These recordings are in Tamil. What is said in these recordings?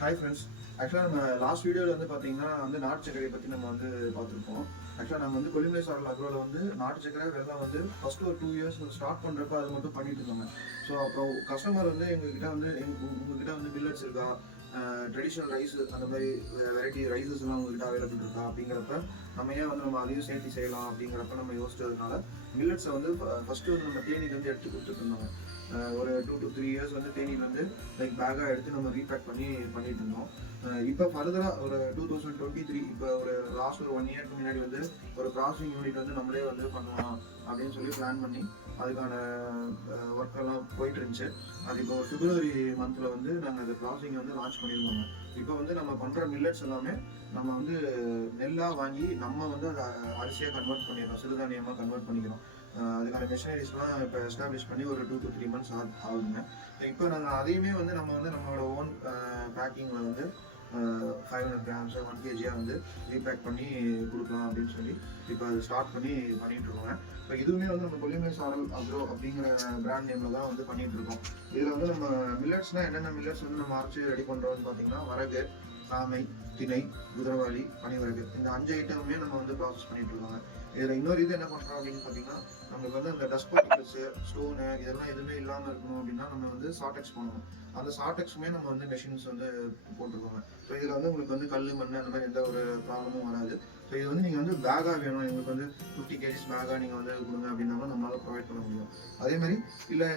Hi friends. ஆக்சுவலாக நம்ம லாஸ்ட் வீடியோவில் வந்து பார்த்தீங்கன்னா வந்து நாட்டு சக்கரை பற்றி நம்ம வந்து பார்த்துருப்போம். ஆக்சுவலாக நம்ம வந்து கொல்லிமலை சாரல் அக்ரோவில் வந்து நாட்டு சக்கரை வெள்ளம் வந்து ஃபஸ்ட்டு ஒரு 2 இயர்ஸ் ஸ்டார்ட் பண்ணுறப்ப அது மட்டும் பண்ணிட்டு இருந்தாங்க. ஸோ அப்புறம் கஸ்டமர் வந்து எங்ககிட்ட வந்து உங்ககிட்ட வந்து மில்லட்ஸ் இருக்கா, ட்ரெடிஷ்னல் ரைஸ் அந்த மாதிரி வெரைட்டி ரைஸஸ்லாம் உங்ககிட்ட அவைலபிள் இருக்கா அப்படிங்கிறப்ப நம்ம ஏன் வந்து நம்ம அதையும் சேர்த்து செய்யலாம் அப்படிங்கிறப்ப நம்ம யோசிச்சதுனால மில்லட்ஸை வந்து ஃபஸ்ட்டு வந்து நம்ம தேனிலேருந்து எடுத்து கொடுத்துட்டு இருந்தாங்க. ஒரு 2 to 3 இயர்ஸ் வந்து தேனிலேருந்து லைக் பேக்காக எடுத்து நம்ம ரீபேக் பண்ணிட்டு இருந்தோம். இப்போ ஃபர்தராக ஒரு 2023 இப்போ ஒரு லாஸ்ட் ஒரு 1 இயர்க்கு முன்னாடி வந்து ஒரு ப்ராசஸிங் யூனிட் வந்து நம்மளே வந்து பண்ணலாம் அப்படின்னு சொல்லி பிளான் பண்ணி அதுக்கான ஒர்க்கெல்லாம் போயிட்டு இருந்துச்சு. அது இப்போ ஒரு பிப்ரவரி மந்தில் வந்து நாங்கள் அந்த ப்ராசஸிங் வந்து லான்ச் பண்ணியிருந்தோங்க. இப்போ வந்து நம்ம பண்ணுற மில்லட்ஸ் எல்லாமே நம்ம வந்து நெல்லாக வாங்கி நம்ம வந்து அதை அரிசியாக கன்வெர்ட் பண்ணிடுறோம், சிறுதானியமாக கன்வெர்ட் பண்ணிக்கிறோம். அதுக்கான மிஷினரிஸ்லாம் இப்போ எஸ்டாப்ளிஷ் பண்ணி ஒரு 2 to 3 months ஆகுதுங்க. இப்போ நாங்கள் அதையுமே வந்து நம்மளோட ஓன் பேக்கிங்கில் வந்து 500 grams 1 kg வந்து ரீபேக் பண்ணி கொடுக்கலாம் அப்படின்னு சொல்லி இப்போ அது ஸ்டார்ட் பண்ணிட்டு இருக்கோங்க. இப்போ இதுவுமே வந்து நம்ம கொல்லிமலை சாரல் அக்ரோ அப்படிங்கிற பிராண்ட் நேமில் தான் வந்து பண்ணிட்டு இருக்கோம். இதில் வந்து நம்ம மில்லட்ஸ்னால் என்னென்ன மில்லட்ஸ் வந்து நம்ம அரைச்சி ரெடி பண்ணுறோம்னு பார்த்தீங்கன்னா வரகு, சாமை, திணை, குதிரவாளி, பனிவரகு இந்த 5 ஐட்டமுமே நம்ம வந்து ப்ராசஸ் பண்ணிட்டு இருக்கோங்க. இதில் இன்னொரு இது என்ன பண்ணுறோம் அப்படின்னு பார்த்தீங்கன்னா நம்மளுக்கு வந்து அந்த டஸ்ட் பார்ட்டிகல்ஸு, ஸ்டோனு இதெல்லாம் எதுவுமே இல்லாமல் இருக்கணும் அப்படின்னா நம்ம வந்து சார்டெக்ஸ் பண்ணணும். அந்த சார்டெக்ஸுமே நம்ம வந்து மெஷின்ஸ் வந்து போட்டுருக்கோங்க. ஸோ இதில் வந்து உங்களுக்கு வந்து கல், மண் அந்த மாதிரி எந்த ஒரு ப்ராப்ளமும் வராது. ஸோ இது வந்து நீங்கள் வந்து பேக்காக வேணும், எங்களுக்கு வந்து 50 kg பேக்காக நீங்கள் வந்து கொடுங்க அப்படின்னாலும் நம்மளால் ப்ரொவைட் பண்ண முடியும். அதே மாதிரி இல்லை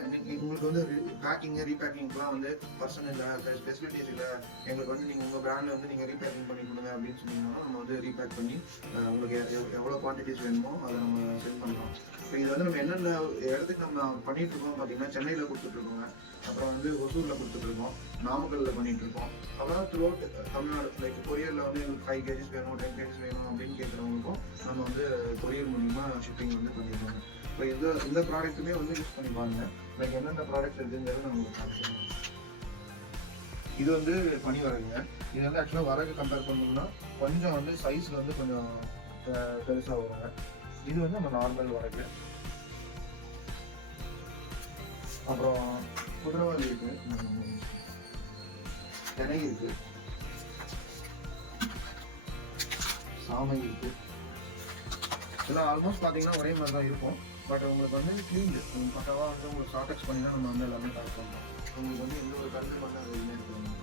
உங்களுக்கு வந்து பேக்கிங்கு ரீபேக்கிங்லாம் வந்து பர்சன் இல்லை, ஃபெசிலிட்டிஸ் இல்லை, எங்களுக்கு வந்து நீங்கள் உங்கள் பிராண்டில் வந்து நீங்கள் ரீபேக்கிங் பண்ணி கொடுங்க அப்படின்னு சொன்னீங்கன்னா நம்ம வந்து ரீபேக் பண்ணி உங்களுக்கு எவ்வளோ குவான்டிட்டிஸ் வேணுமோ அதை நம்ம சென்ட் பண்ணலாம். இப்போ இது வந்து நம்ம என்னென்ன இடத்துக்கு நம்ம பண்ணிட்டு இருக்கோம் பார்த்தீங்கன்னா சென்னையில் கொடுத்துட்ருக்கோங்க, அப்புறம் வந்து ஒசூரில் கொடுத்துட்ருக்கோம், நாமக்கல்லில் பண்ணிகிட்ருக்கோம், அப்புறம் த்ரூஅவுட் தமிழ்நாடு. லைக் கொரியரில் வந்து எங்களுக்கு 5 kg வேணும், 10 kg வேணும் அப்படின்னு கேட்குறவங்களுக்கும் நம்ம வந்து கொரியர் மூலிமா ஷிப்பிங் வந்து பண்ணிடுவோங்க. இப்போ இந்த ப்ராடக்ட்டுமே வந்து யூஸ் பண்ணி பாருங்க. லைக் எந்தெந்த ப்ராடக்ட்ஸ் இருக்குங்கிறது நம்ம உங்களுக்கு காமிச்சிடலாம். இது வந்து பனி வரகுங்க. இது வந்து ஆக்சுவலாக வரகு கம்பேர் பண்ணோம்னா கொஞ்சம் வந்து சைஸில் வந்து கொஞ்சம் பெருசாக வருங்க. இது வந்து நம்ம நார்மல் வரகு. அப்புறம் குதிரவாளி இருக்கு, திணை இருக்கு, சாமை இருக்கு. இதெல்லாம் ஆல்மோஸ்ட் பார்த்தீங்கன்னா ஒரே மாதிரி தான் இருக்கும். பட் உங்களுக்கு வந்து க்ளீன் பக்காவாக வந்து உங்களுக்கு ஷார்டெக்ஸ் பண்ணி தான் நம்ம வந்து எல்லாமே பேக் பண்ணோம். உங்களுக்கு வந்து எந்த ஒரு கருத்து பண்ண எதுவுமே இருக்குது.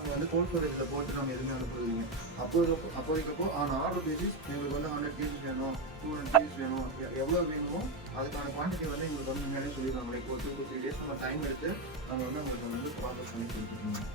அங்கே வந்து கோல்ட் ஸ்டோரேஜில் போட்டு நம்ம எதுவுமே அனுப்புறீங்க. அப்போதைக்கப்போ ஆர்டர் பேசிஸ் எங்களுக்கு வந்து 100 kg வேணும், 200 kg வேணும், எவ்வளோ வேணுமோ அதுக்கான குவான்டிட்டி வந்து எங்களுக்கு வந்து முன்னாடியே சொல்லிடுவாங்க. லைக் ஒரு 2 to 3 days நம்ம டைம் எடுத்து நம்ம வந்து உங்களுக்கு வந்து ப்ராசஸ் பண்ணி கொடுத்துருக்கோம்.